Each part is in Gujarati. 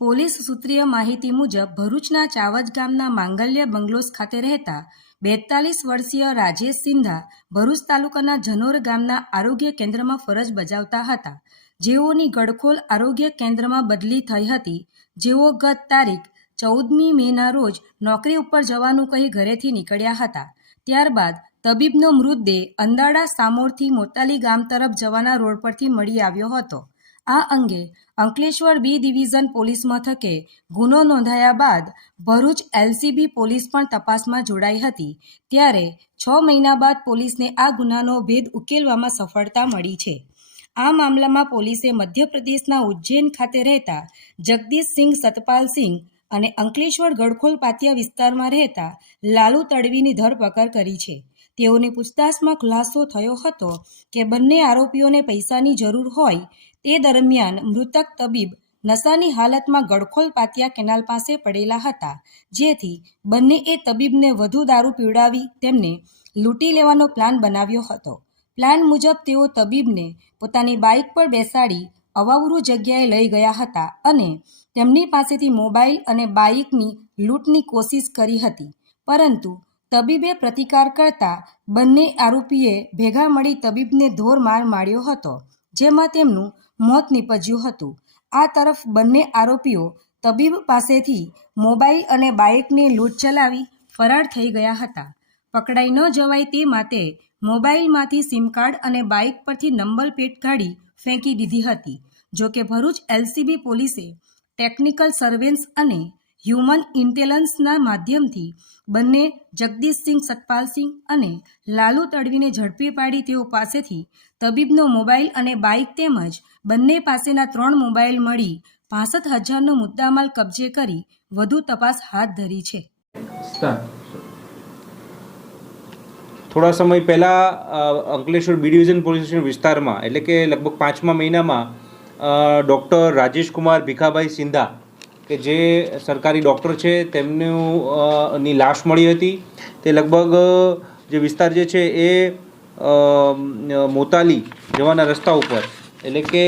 પોલીસ સૂત્રીય માહિતી મુજબ ભરૂચના ચાવજ ગામના માંગલ્ય બંગલોસ ખાતે રહેતા 42 વર્ષીય રાજેશ સિંધા ભરૂચ તાલુકાના જનોર ગામના આરોગ્ય કેન્દ્રમાં ફરજ બજાવતા હતા, જેઓની ગડખોલ આરોગ્ય કેન્દ્રમાં બદલી થઈ હતી, જેઓ ગત તારીખ 14મી મેના રોજ નોકરી ઉપર જવાનું કહી ઘરેથી નીકળ્યા હતા। ત્યારબાદ તબીબનો મૃતદેહ અંદાડા સામોરથી મોતાલી ગામ તરફ જવાના રોડ પરથી મળી આવ્યો હતો। આ અંગે અંકલેશ્વર બી ડિવિઝન પોલીસ મથકે ગુનો નોંધાયા બાદ ભરૂચ એલસીબી પોલીસ પણ તપાસમાં જોડાઈ હતી। ત્યારે 6 મહિના બાદ પોલીસને આ ગુનાનો ભેદ ઉકેલવામાં સફળતા મળી છે। આ મામલામાં પોલીસે મધ્યપ્રદેશના ઉજ્જૈન ખાતે રહેતા જગદીશસિંહ સતપાલસિંહ અને અંકલેશ્વર ગડખોલ પાટિયા વિસ્તારમાં રહેતા લાલુ તડવીની ધરપકડ કરી છે। તેઓની પૂછતાછમાં ખુલાસો થયો હતો કે બંને આરોપીઓને પૈસાની જરૂર હોય તે દરમિયાન મૃતક તબીબ નશાની હાલતમાં ગડખોલ પાટિયા કેનાલ પાસે પડેલા હતા, જેથી બંનેએ તબીબને વધુ દારૂ પીવડાવી તેમને લૂંટી લેવાનો પ્લાન બનાવ્યો હતો। પ્લાન મુજબ તેઓ તબીબને પોતાની બાઇક પર બેસાડી અવાવરૂ જગ્યાએ લઈ ગયા હતા અને તેમની પાસેથી મોબાઈલ અને બાઇકની લૂંટની કોશિશ કરી હતી, પરંતુ તબીબે પ્રતિકાર કરતા બંને આરોપીએ ભેગા મળી તબીબને ધોર માર માર્યો હતો, જેમાં તેમનું મોત નીપજ્યું હતું। આ તરફ બંને આરોપીઓ તબીબ પાસેથી મોબાઈલ અને બાઇકની લૂંટ ચલાવી ફરાર થઈ ગયા હતા। પકડાઈ ન જવાય તે માટે મોબાઈલમાંથી સિમ કાર્ડ અને બાઇક પરથી નંબર પ્લેટ કાઢી ફેંકી દીધી હતી। જોકે ભરૂચ એલસીબી પોલીસે ટેકનિકલ સર્વેલન્સ અને હ્યુમન ઇન્ટેલિજન્સના માધ્યમથી બંને જગદીશસિંહ સતપાલસિંહ અને લાલુ તડવીને ઝડપી પાડી તેઓ પાસેથી તબીબનો મોબાઈલ અને બાઇક તેમજ બંને પાસેના 3 મોબાઈલ મળી 65,000નો મુદ્દામાલ કબજે કરી વધુ તપાસ હાથ ધરી છે। થોડા સમય પહેલાં Ankleshwar B division police station વિસ્તારમાં એટલે કે લગભગ 5મા મહિનામાં ડૉક્ટર રાજેશ કુમાર ભીખાભાઈ સિંધા કે જે સરકારી ડૉક્ટર છે તેમની લાશ મળી હતી। તે લગભગ જે વિસ્તાર જે છે એ મોતાલી જવાના રસ્તા ઉપર એટલે કે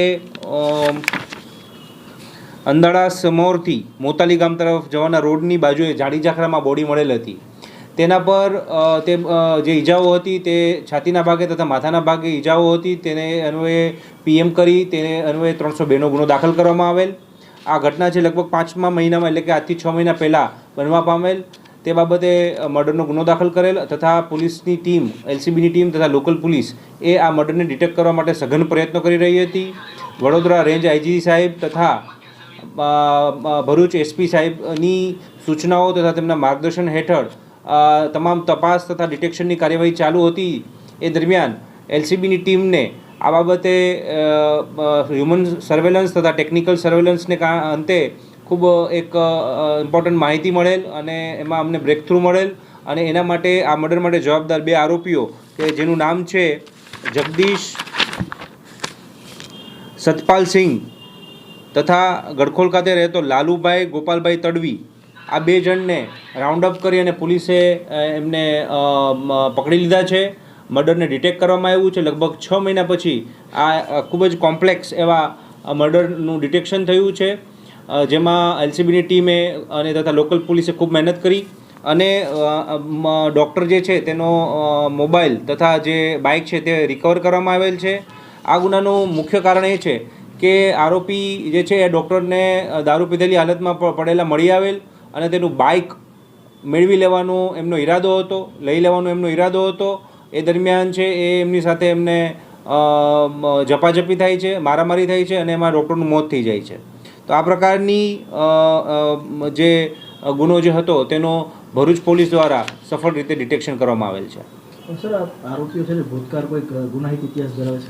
અંદાડા સમોરથી મોતાલી ગામ તરફ જવાના રોડની બાજુએ જાડી ઝાખરામાં બોડી મળેલ હતી। તેના પર તે જે ઈજાઓ હતી તે છાતીના ભાગે તથા માથાના ભાગે ઈજાઓ હતી, તેને અન્વયે પીએમ કરી તેને અન્વયે 302નો ગુનો દાખલ કરવામાં આવેલ। આ ઘટના છે લગભગ 5મા મહિનામાં એટલે કે આજથી 6 મહિના પહેલાં બનવા પામેલ। તે બાબતે મર્ડરનો ગુનો દાખલ કરેલ તથા પોલીસની ટીમ એલસીબીની ટીમ તથા લોકલ પોલીસ એ આ મર્ડરને ડિટેક્ટ કરવા માટે સઘન પ્રયત્નો કરી રહી હતી। વડોદરા રેન્જ આઈજી સાહેબ તથા ભરૂચ એસપી સાહેબની સૂચનાઓ તથા તેમના માર્ગદર્શન હેઠળ તમામ તપાસ તથા ડિટેક્શનની કાર્યવાહી ચાલુ હતી। એ દરમિયાન એલસીબીની ટીમને આ બાબતે હ્યુમન સર્વેલન્સ તથા ટેકનિકલ સર્વેલન્સને અંતે ખૂબ એક ઇમ્પોર્ટન્ટ માહિતી મળેલ અને એમાં અમને બ્રેક થ્રુ મળેલ અને એના માટે આ મર્ડર માટે જવાબદાર 2 આરોપીઓ કે જેનું નામ છે જગદીશ સતપાલસિંહ તથા ગડખોલ ખાતે રહેતો લાલુભાઈ ગોપાલભાઈ તડવી, આ 2 જણને રાઉન્ડ અપ કરી અને પોલીસે એમને પકડી લીધા છે। મર્ડરને ડિટેક્ટ કરવામાં આવ્યું છે। લગભગ 6 મહિના પછી આ ખૂબ જ કોમ્પ્લેક્સ એવા મર્ડરનું ડિટેક્શન થયું છે, જેમાં એલસીબીની ટીમે અને તથા લોકલ પોલીસે ખૂબ મહેનત કરી અને ડૉક્ટર જે છે તેનો મોબાઈલ તથા જે બાઇક છે તે રિકવર કરવામાં આવેલ છે। આ ગુનાનું મુખ્ય કારણ એ છે કે આરોપી જે છે એ ડૉક્ટરને દારૂ પીધેલી હાલતમાં પડેલા મળી આવેલ અને તેનું બાઇક મેળવી લેવાનો એમનો ઈરાદો હતો, લઈ લેવાનો એમનો ઈરાદો હતો। એ દરમિયાન છે એ એમની સાથે એમને ઝપાઝપી થાય છે, મારામારી થાય છે અને એમાં ડૉક્ટરનું મોત થઈ જાય છે। તો આ પ્રકારની જે ગુનો જે હતો તેનો ભરૂચ પોલીસ દ્વારા સફળ રીતે ડિટેક્શન કરવામાં આવેલ છે। સર, આરોપીઓ છે ભૂતકાળ કોઈ ગુનાહિત ઇતિહાસ ધરાવે છે?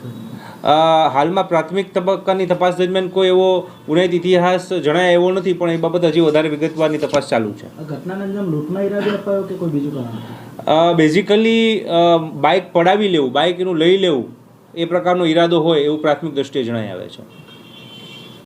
હાલમાં પ્રાથમિક તબક્કાની તપાસ દરમિયાન કોઈ એવો ગુનાહિત ઇતિહાસ જણાય એવો નથી, પણ એ બાબત હજી વધારે વિગતવારની તપાસ ચાલુ છે। ઘટનાને અંજામ લૂંટના ઈરાદે અપાયો કે કોઈ બીજું કારણ? બેઝિકલી બાઇક પડાવી લેવું, બાઇક એનું લઈ લેવું એ પ્રકારનો ઈરાદો હોય એવું પ્રાથમિક દ્રષ્ટિએ જણાઈ આવે છે।